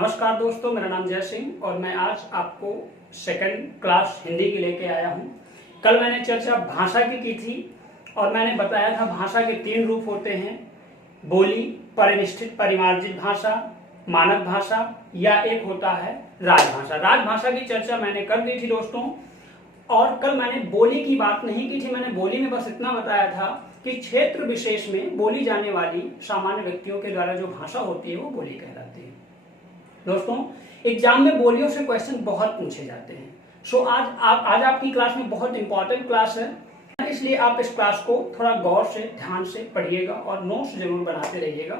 नमस्कार दोस्तों, मेरा नाम जय सिंह और मैं आज आपको सेकंड क्लास हिंदी की लेके आया हूँ। कल मैंने चर्चा भाषा की थी और मैंने बताया था भाषा के 3 रूप होते हैं: बोली, परिनिष्ठित परिमार्जित भाषा, मानक भाषा या एक होता है राजभाषा। राजभाषा की चर्चा मैंने कर दी थी दोस्तों। और कल मैंने बोली की बात नहीं की थी। मैंने बोली में बस इतना बताया था कि क्षेत्र विशेष में बोली जाने वाली सामान्य व्यक्तियों के द्वारा जो भाषा होती है वो बोली कहलाती है। दोस्तों, एग्जाम में बोलियों से क्वेश्चन बहुत पूछे जाते हैं। सो आज आपकी क्लास में बहुत इंपॉर्टेंट क्लास है, इसलिए आप इस क्लास को थोड़ा गौर से ध्यान से पढ़िएगा और नोट्स जरूर बनाते रहिएगा।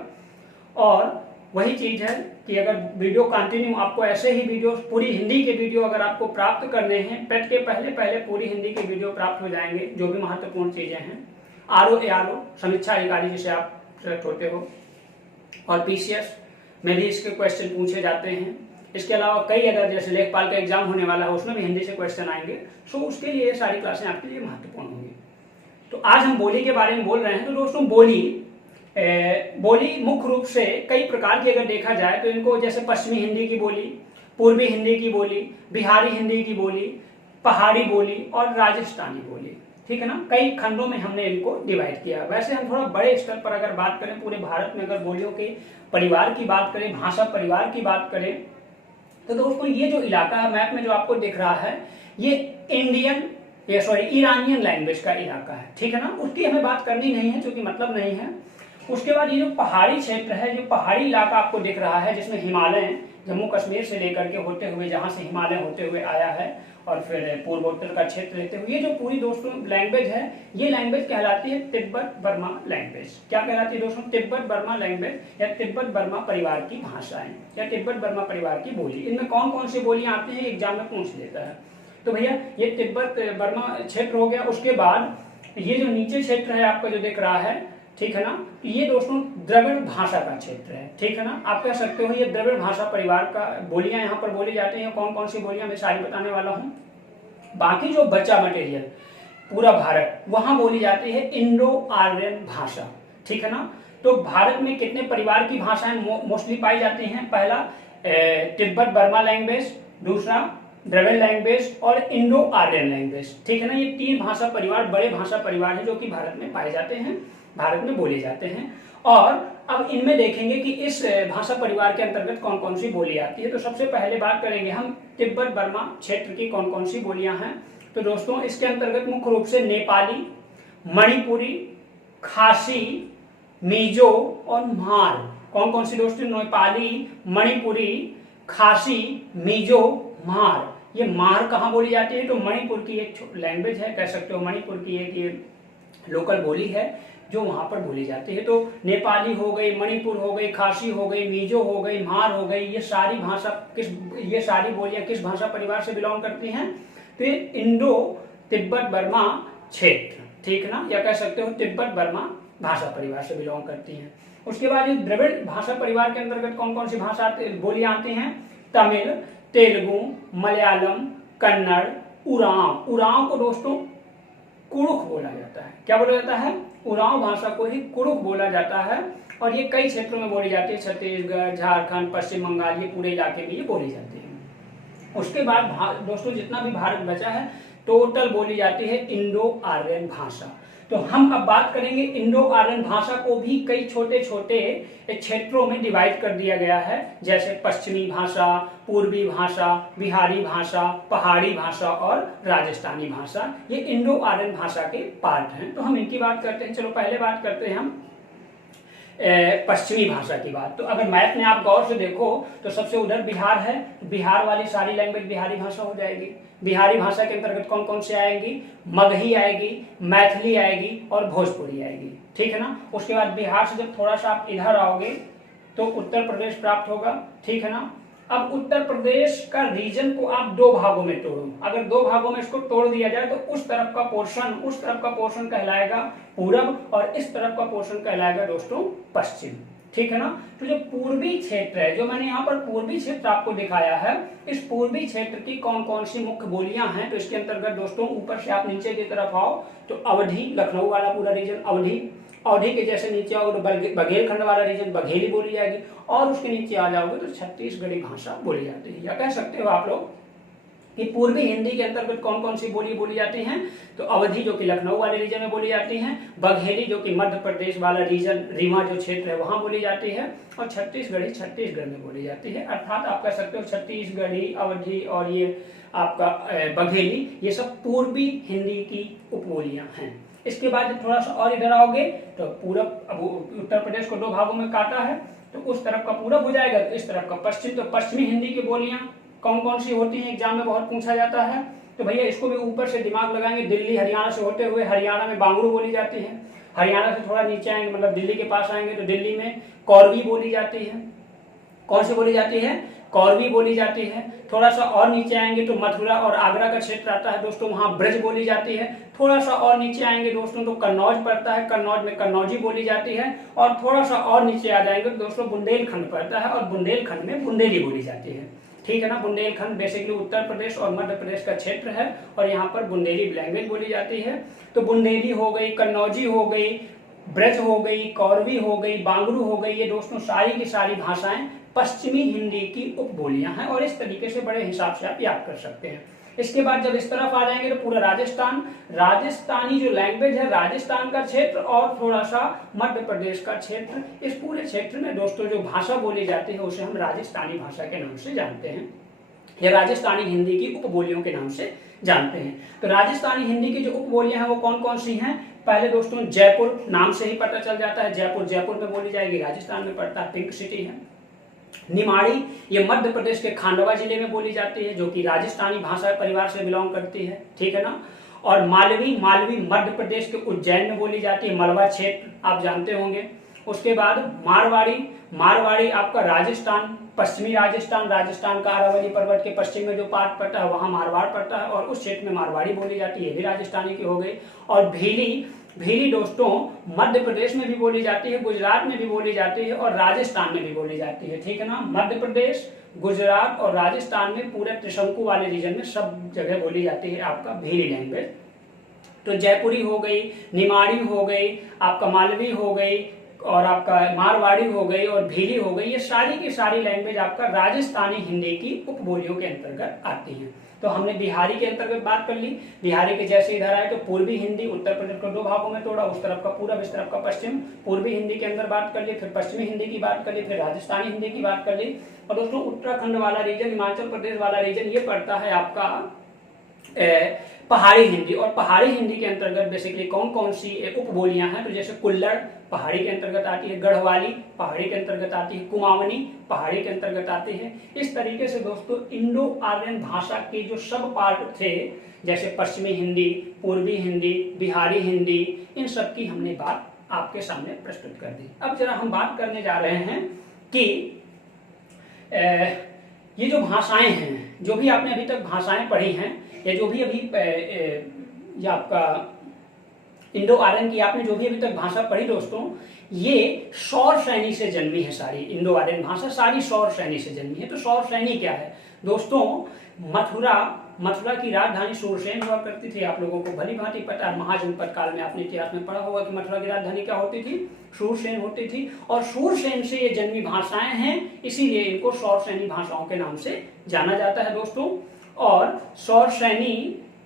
और वही चीज है कि अगर वीडियो कंटिन्यू आपको ऐसे ही वीडियो, पूरी हिंदी के वीडियो अगर आपको प्राप्त करने हैं, पेट के पहले पूरी हिंदी के वीडियो प्राप्त हो जाएंगे। जो भी महत्वपूर्ण चीजें हैं, आरओ समीक्षा अधिकारी जिसे आप सेलेक्ट होते हो, और पीसीएस में भी इसके क्वेश्चन पूछे जाते हैं। इसके अलावा कई अगर जैसे लेखपाल का एग्जाम होने वाला है उसमें भी हिंदी से क्वेश्चन आएंगे। सो उसके लिए ये सारी क्लासें आपके लिए महत्वपूर्ण होंगी। तो आज हम बोली के बारे में बोल रहे हैं। तो दोस्तों, बोली मुख्य रूप से कई प्रकार की अगर देखा जाए तो इनको जैसे पश्चिमी हिंदी की बोली, पूर्वी हिंदी की बोली, बिहारी हिंदी की बोली, पहाड़ी बोली और राजस्थानी बोली, ठीक है ना, कई खंडों में हमने इनको डिवाइड किया। वैसे हम थोड़ा बड़े स्तर पर अगर बात करें, पूरे भारत में अगर बोलियों के परिवार की बात करें, भाषा परिवार की बात करें, तो दोस्तों ये जो इलाका है मैप में जो आपको दिख रहा है, ये ईरानियन लैंग्वेज का इलाका है, ठीक है ना। उसकी हमें बात करनी नहीं है क्योंकि मतलब नहीं है। उसके बाद ये जो पहाड़ी क्षेत्र है, जो पहाड़ी इलाका आपको दिख रहा है, जिसमें हिमालय जम्मू कश्मीर से लेकर के होते हुए, जहां से हिमालय होते हुए आया है और फिर पूर्वोत्तर का क्षेत्र लेते हुए, ये जो पूरी दोस्तों लैंग्वेज है, ये लैंग्वेज कहलाती है तिब्बत बर्मा लैंग्वेज। क्या कहलाती है दोस्तों? तिब्बत बर्मा लैंग्वेज या तिब्बत बर्मा परिवार की भाषाएं या तिब्बत बर्मा परिवार की बोली। इनमें कौन कौन सी बोलियां आती हैं, एग्जाम में पूछ लेता है। तो भैया ये तिब्बत बर्मा क्षेत्र हो गया। उसके बाद ये जो नीचे क्षेत्र है आपका जो दिख रहा है, ठीक है ना, ये दोस्तों द्रविड़ भाषा का क्षेत्र है, ठीक है ना। आप कह सकते हो ये द्रविड़ भाषा परिवार का बोलियां यहाँ पर बोली जाती हैं। कौन कौन सी बोलियां मैं सारी बताने वाला हूँ। बाकी जो बचा मटेरियल पूरा भारत, वहां बोली जाती है इंडो आर्यन भाषा, ठीक है ना। तो भारत में कितने परिवार की भाषाएं मोस्टली पाई जाती हैं? पहला तिब्बत बर्मा लैंग्वेज, दूसरा द्रविड़ लैंग्वेज और इंडो आर्यन लैंग्वेज, ठीक है ना। ये 3 भाषा परिवार, बड़े भाषा परिवार है जो कि भारत में पाए जाते हैं, भारत में बोले जाते हैं। और अब इनमें देखेंगे कि इस भाषा परिवार के अंतर्गत कौन कौन सी बोली आती है। तो सबसे पहले बात करेंगे हम तिब्बत बर्मा क्षेत्र की कौन कौन सी बोलियां हैं। तो दोस्तों इसके अंतर्गत मुख्य रूप से नेपाली, मणिपुरी, खासी, मिजो और म्हार। कौन कौन सी दोस्तों? नेपाली, मणिपुरी, खासी, मिजो, म्हार। ये म्हार कहाँ बोली जाती है? तो मणिपुर की एक लैंग्वेज है, कह सकते हो मणिपुर की एक ये लोकल बोली है जो वहां पर बोली जाती है। तो नेपाली हो गई, मणिपुर हो गई, खासी हो गई, मिजो हो गई, म्हार हो गई, ये सारी बोलियां किस भाषा परिवार से बिलोंग करती हैं? तो ये इंडो तिब्बत बर्मा क्षेत्र, ठीक ना, या कह सकते हो तिब्बत बर्मा भाषा परिवार से बिलोंग करती हैं। उसके बाद ये द्रविड़ भाषा परिवार के अंतर्गत कौन कौन सी भाषा बोलियां आती हैं? तमिल, तेलुगु, मलयालम, कन्नड़, उरांव। उरांव को दोस्तों कुड़ुख बोला जाता है। क्या बोला जाता है? उरांव भाषा को ही कुड़ुख बोला जाता है और ये कई क्षेत्रों में बोली जाती है। छत्तीसगढ़, झारखंड, पश्चिम बंगाल, ये पूरे इलाके में ये बोली जाती है। उसके बाद दोस्तों जितना भी भारत बचा है टोटल बोली जाती है इंडो आर्यन भाषा। तो हम अब बात करेंगे इंडो आर्यन भाषा को भी कई छोटे छोटे क्षेत्रों में डिवाइड कर दिया गया है, जैसे पश्चिमी भाषा, पूर्वी भाषा, बिहारी भाषा, पहाड़ी भाषा और राजस्थानी भाषा। ये इंडो आर्यन भाषा के पार्ट हैं। तो हम इनकी बात करते हैं। चलो पहले बात करते हैं हम पश्चिमी भाषा की बात। तो अगर मैप में आप गौर से देखो तो सबसे उधर बिहार है, बिहार वाली सारी लैंग्वेज बिहारी भाषा हो जाएगी। बिहारी भाषा के अंतर्गत कौन कौन से आएंगी? मगही आएगी, मैथिली आएगी और भोजपुरी आएगी, ठीक है ना। उसके बाद बिहार से जब थोड़ा सा आप इधर आओगे तो उत्तर प्रदेश प्राप्त होगा, ठीक है ना। अब उत्तर प्रदेश का रीजन को आप 2 भागों में तोड़ो। अगर 2 भागों में इसको तोड़ दिया जाए तो उस तरफ का पोर्शन कहलाएगा पूरब और इस तरफ का पोर्शन कहलाएगा दोस्तों पश्चिम, ठीक है ना। तो जो पूर्वी क्षेत्र है, जो मैंने यहाँ पर पूर्वी क्षेत्र आपको दिखाया है, इस पूर्वी क्षेत्र की कौन कौन सी मुख्य बोलियां हैं? तो इसके अंतर्गत दोस्तों ऊपर से आप नीचे की तरफ आओ तो अवधी, लखनऊ वाला पूरा रीजन अवधी, अवधी के जैसे नीचे आओगे तो बघेलखंड वाला रीजन बघेली बोली जाएगी, और उसके नीचे आ जाओगे तो छत्तीसगढ़ी भाषा बोली जाती है। या कह सकते हो आप लोग कि पूर्वी हिंदी के अंतर्गत कौन कौन सी बोली बोली जाती हैं, तो अवधी जो कि लखनऊ वाले रीजन में बोली जाती हैं, बघेली जो कि मध्य प्रदेश वाला रीजन रीवा जो क्षेत्र है वहां बोली जाती है, और छत्तीसगढ़ी छत्तीसगढ़ में बोली जाती है। अर्थात आप कह सकते हो छत्तीसगढ़ी, अवधी और ये आपका बघेली, ये सब पूर्वी हिंदी की उपबोलियां हैं। इसके बाद जब थोड़ा सा और इधर आओगे तो पूरब, अब उत्तर प्रदेश को दो भागों में काटा है, तो उस तरफ का पूरब हो जाएगा, तो इस तरफ का पश्चिम। तो पश्चिमी हिंदी की बोलियां कौन कौन सी होती हैं, एग्जाम में बहुत पूछा जाता है। तो भैया इसको भी ऊपर से दिमाग लगाएंगे, दिल्ली हरियाणा से होते हुए हरियाणा में बांगड़ू बोली जाती है, हरियाणा से थोड़ा नीचे आएंगे मतलब दिल्ली के पास आएंगे तो दिल्ली में कौरवी बोली जाती है। कौन सी बोली जाती है, कौरवी बोली जाती है। थोड़ा सा और नीचे आएंगे तो मथुरा और आगरा का क्षेत्र आता है दोस्तों, वहां ब्रज बोली जाती है। थोड़ा सा और नीचे आएंगे दोस्तों तो कन्नौज पड़ता है, कन्नौज में कन्नौजी बोली जाती है। और थोड़ा सा और नीचे आ जाएंगे तो दोस्तों बुंदेलखंड पड़ता है, और बुंदेलखंड में बुंदेली बोली जाती है। ठीक है ना, बुंदेलखंड बेसिकली उत्तर प्रदेश और मध्य प्रदेश का क्षेत्र है, और यहाँ पर बुंदेली लैंग्वेज बोली जाती है। तो बुंदेली हो गई, कन्नौजी हो गई, ब्रज हो गई, कौरवी हो गई, बांगड़ू हो गई, ये दोस्तों सारी की सारी भाषाएं पश्चिमी हिंदी की उपबोलियां हैं, और इस तरीके से बड़े हिसाब से आप याद कर सकते हैं। इसके बाद जब इस तरफ आ जाएंगे तो पूरा राजस्थान, राजस्थानी जो लैंग्वेज है, राजस्थान का क्षेत्र और थोड़ा सा मध्य प्रदेश का क्षेत्र, इस पूरे क्षेत्र में दोस्तों जो भाषा बोली जाती है उसे हम राजस्थानी भाषा के नाम से जानते हैं, या राजस्थानी हिंदी की उपबोलियों के नाम से जानते हैं। तो राजस्थानी हिंदी की जो उपबोलियां हैं वो कौन कौन सी हैं, पहले दोस्तों जयपुर, नाम से ही पता चल जाता है, जयपुर जयपुर में बोली जाएगी, राजस्थान में पड़ता है, पिंक सिटी है। निमाड़ी ये मध्य प्रदेश के खांडवा जिले में बोली जाती है, जो कि राजस्थानी भाषा परिवार से बिलोंग करती है, ठीक है ना। और मालवी, मालवी मध्य प्रदेश के उज्जैन में बोली जाती है, मलवा क्षेत्र आप जानते होंगे। उसके बाद मारवाड़ी, मारवाड़ी आपका राजस्थान, पश्चिमी राजस्थान, राजस्थान का अरावली पर्वत के पश्चिम में जो पार्ट पड़ता है वहां मारवाड़ पड़ता है, और उस क्षेत्र में मारवाड़ी बोली जाती है, ये भी राजस्थानी की हो गई। और भीली, भीली दोस्तों मध्य प्रदेश में भी बोली जाती है, गुजरात में भी बोली जाती है, और राजस्थान में भी बोली जाती है, ठीक है ना। मध्य प्रदेश, गुजरात और राजस्थान में पूरे त्रिशंकु वाले रीजन में सब जगह बोली जाती है आपका भीली लैंग्वेज। तो जयपुरी हो गई, निमाड़ी हो गई, आपका मालवी हो गई, और आपका मारवाड़ी हो गई और भीली हो गई, ये सारी की सारी लैंग्वेज आपका राजस्थानी हिंदी की उपबोलियों के अंतर्गत आती है। तो हमने बिहारी के अंतर्गत बात कर ली, बिहारी के जैसे इधर आए तो पूर्वी हिंदी, उत्तर प्रदेश को दो भागों में तोड़ा, उस तरफ का पूरब, इस तरफ का पश्चिम, पूर्वी हिंदी के अंदर बात कर ली, फिर पश्चिमी हिंदी की बात कर ली, फिर राजस्थानी हिंदी की बात कर ली। और दोस्तों उत्तराखंड वाला रीजन, हिमाचल प्रदेश वाला रीजन, ये पड़ता है आपका पहाड़ी हिंदी, और पहाड़ी हिंदी के अंतर्गत बेसिकली कौन कौन सी उपबोलियां हैं, तो जैसे कुल्लड़ पहाड़ी के अंतर्गत आती है, गढ़वाली पहाड़ी के अंतर्गत आती है, कुमाऊनी पहाड़ी के अंतर्गत आती है। इस तरीके से दोस्तों इंडो आर्यन भाषा के जो सब पार्ट थे, जैसे पश्चिमी हिंदी, पूर्वी हिंदी, बिहारी हिंदी, इन सब की हमने बात आपके सामने प्रस्तुत कर दी। अब जरा हम बात करने जा रहे हैं कि ये जो भाषाएं हैं, जो भी आपने अभी तक भाषाएं पढ़ी हैं, या जो भी अभी ये आपका इंडो आर्यन की आपने जो भी अभी तक भाषा पढ़ी दोस्तों, ये सौर श्रेणी से जन्मी है। सारी इंडो आर्यन भाषा सारी सौर श्रेणी से जन्मी है। तो सौर श्रेणी क्या है दोस्तों, मथुरा की राजधानी सूरसेन हुआ करती थी, आप लोगों को भली भांति पता है, महाजनपद काल में आपने इतिहास में पढ़ा होगा कि मथुरा की राजधानी क्या होती थी, सूरसेन होती थी। और सूरसेन से ये जन्मी भाषाएं हैं, इसीलिए इनको सौर श्रेणी भाषाओं के नाम से जाना जाता है दोस्तों। और सौर श्रेणी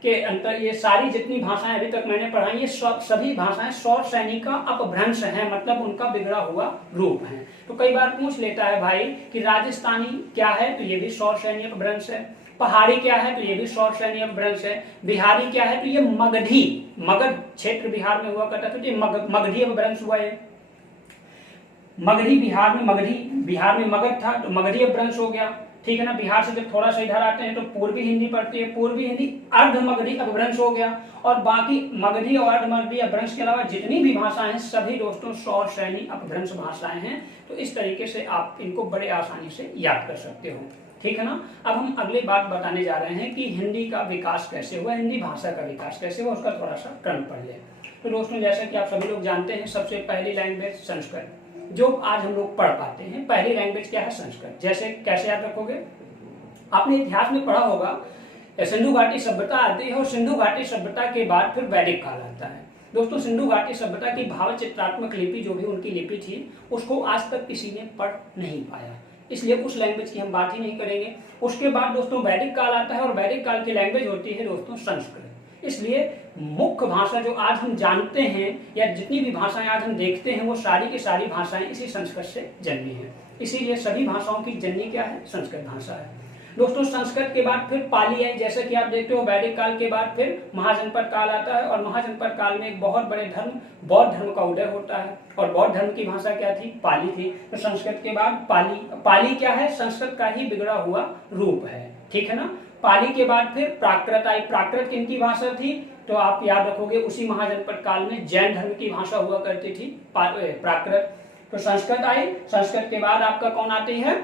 के अंतर ये सारी जितनी भाषाएं अभी तक मैंने पढ़ाई, ये सभी भाषाएं सौर श्रेणी का अपभ्रंश है, मतलब उनका बिगड़ा हुआ रूप है। तो कई बार पूछ लेता है भाई कि राजस्थानी क्या है, तो ये भी सौर श्रेणी अपभ्रंश है। पहाड़ी क्या है, तो ये भी सौर श्रेणी अपभ्रंश है। बिहारी क्या है, तो ये मगध क्षेत्र बिहार में हुआ करता था, तो ये मगधी अपभ्रंश हुआ है। मगधी बिहार में मगध था, तो मगधी अपभ्रंश हो गया, ठीक है ना। बिहार से जब थोड़ा सा इधर आते हैं तो पूर्वी हिंदी पड़ती है, पूर्वी हिंदी अर्ध मगधी अपभ्रंश हो गया। और बाकी मगधी और अर्ध मगधी अपभ्रंश के अलावा जितनी भी भाषाएं हैं सभी दोस्तों सौर श्रेणी अपभ्रंश भाषाएं हैं। तो इस तरीके से आप इनको बड़े आसानी से याद कर सकते हो, ठीक है ना। अब हम अगली बात बताने जा रहे हैं कि हिंदी का विकास कैसे हुआ, हिंदी भाषा का विकास कैसे हुआ, उसका थोड़ा सा क्रम पढ़ लें। तो दोस्तों जैसा कि आप सभी लोग जानते हैं, सबसे पहली लैंग्वेज संस्कृत, जो आज हम लोग पढ़ पाते हैं। पहली लैंग्वेज क्या है, संस्कृत। जैसे कैसे याद रखोगे, आपने इतिहास में पढ़ा होगा सिंधु घाटी सभ्यता आती है, और सिंधु घाटी सभ्यता के बाद फिर वैदिक काल आता है। दोस्तों सिंधु घाटी सभ्यता की भाव चित्रात्मक लिपि जो भी उनकी लिपि थी उसको आज तक किसी ने पढ़ नहीं पाया, इसलिए उस लैंग्वेज की हम बात ही नहीं करेंगे। उसके बाद दोस्तों वैदिक काल आता है और वैदिक काल की लैंग्वेज होती है दोस्तों संस्कृत। इसलिए मुख्य भाषा जो आज हम जानते हैं या जितनी भी भाषाएं आज हम देखते हैं वो सारी की सारी भाषाएं इसी संस्कृत से जन्मी है। इसीलिए सभी भाषाओं की जननी क्या है? संस्कृत भाषा है। दोस्तों संस्कृत के बाद फिर पाली आई, जैसे कि आप देखते हो वैदिक काल के बाद फिर महाजनपद काल आता है और महाजनपद काल में एक बहुत बड़े धर्म बौद्ध धर्म का उदय होता है और बौद्ध धर्म की भाषा क्या थी? पाली थी। तो संस्कृत के बाद पाली, पाली क्या है? संस्कृत का ही बिगड़ा हुआ रूप है, ठीक है ना। पाली के बाद फिर प्राकृत आई। प्राकृत किनकी भाषा थी? तो आप याद रखोगे उसी महाजनपद काल में जैन धर्म की भाषा हुआ करती थी प्राकृत। तो संस्कृत आई, संस्कृत के बाद आपका कौन आती है?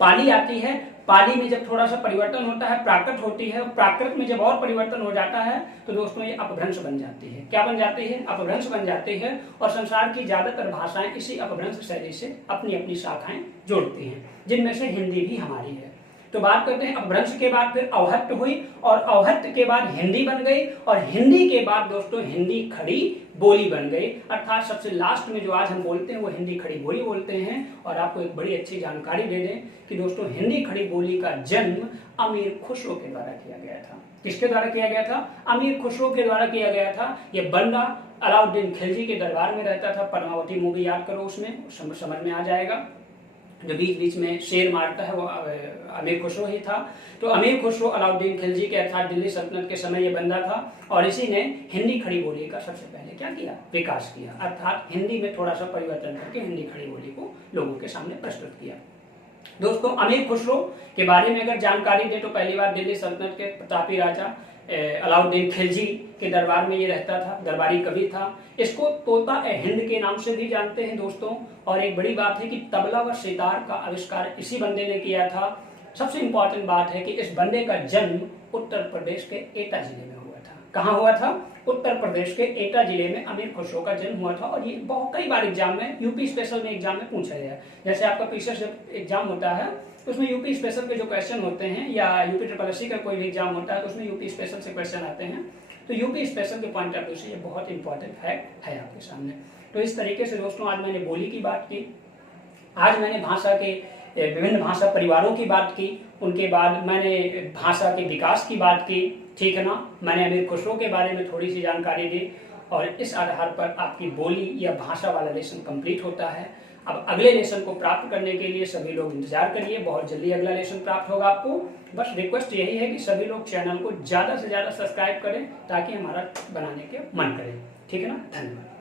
पाली आती है। पाली में जब थोड़ा सा परिवर्तन होता है प्राकृत होती है, प्राकृत में जब और परिवर्तन हो जाता है तो दोस्तों ये अपभ्रंश बन जाती है। क्या बन जाती है? अपभ्रंश बन जाती है और संसार की ज्यादातर भाषाएं इसी अपभ्रंश शैली से अपनी अपनी शाखाएं जोड़ती हैं, जिनमें से हिंदी भी हमारी है। तो बात करते हैं अपभ्रंश के बाद फिर अवहट्ट हुई और अवहट्ट के बाद हिंदी बन गई और हिंदी के बाद दोस्तों हिंदी खड़ी बोली बन गई, अर्थात सबसे लास्ट में जो आज हम बोलते हैं वो हिंदी खड़ी बोली बोलते हैं। और आपको एक बड़ी अच्छी जानकारी दे दें कि दोस्तों हिंदी खड़ी बोली का जन्म अमीर खुसरो के द्वारा किया गया था। किसके द्वारा किया गया था? अमीर खुसरो के द्वारा किया गया था। ये बंदा अलाउद्दीन खिलजी के दरबार में रहता था। पद्मावती मूवी याद करो, उसमें समझ में आ जाएगा। जो बीच बीच में शेर मारता है वो अमीर खुसरो ही था। तो अमीर खुसरो अलाउद्दीन खिलजी के अर्थात दिल्ली सल्तनत के समय ये बंदा था और इसी ने हिंदी खड़ी बोली का सबसे पहले क्या किया? विकास किया, अर्थात हिंदी में थोड़ा सा परिवर्तन करके हिंदी खड़ी बोली को लोगों के सामने प्रस्तुत किया। दोस्तों अमीर खुसरो के बारे में अगर जानकारी दे तो पहली बार दिल्ली सल्तनत के प्रतापी राजा अलाउद्दीन खिलजी के दरबार में ये रहता था, दरबारी कवि था। इसको तोता हिंद के नाम से भी जानते हैं दोस्तों। और एक बड़ी बात है कि तबला व सितार का आविष्कार इसी बंदे ने किया था। सबसे इंपॉर्टेंट बात है कि इस बंदे का जन्म उत्तर प्रदेश के एटा जिले में हुआ था। कहाँ हुआ था? उत्तर प्रदेश के एटा जिले में अमीर खुसरो का जन्म हुआ था। और ये बहुत कई बार एग्जाम में यूपी स्पेशल में एग्जाम में पूछा गया है। जैसे आपका पीसीएस एग्जाम होता है तो उसमें यूपी स्पेशल के जो क्वेश्चन होते हैं या यूपी SSC का कोई भी एग्जाम होता है तो उसमें यूपी स्पेशल से क्वेश्चन आते हैं। तो यूपी स्पेशल के पॉइंट ऑफ व्यू से ये बहुत इंपॉर्टेंट फैक्ट है आपके सामने। तो इस तरीके से दोस्तों आज मैंने बोली की बात की, आज मैंने भाषा के विभिन्न भाषा परिवारों की बात की, उनके बाद मैंने भाषा के विकास की बात की, ठीक है ना। मैंने अमीर खुसरो के बारे में थोड़ी सी जानकारी दी और इस आधार पर आपकी बोली या भाषा वाला लेसन कंप्लीट होता है। अब अगले लेसन को प्राप्त करने के लिए सभी लोग इंतजार करिए, बहुत जल्दी अगला लेसन प्राप्त होगा आपको। बस रिक्वेस्ट यही है कि सभी लोग चैनल को ज्यादा से ज्यादा सब्सक्राइब करें ताकि हमारा बनाने के मन करें, ठीक है ना। धन्यवाद।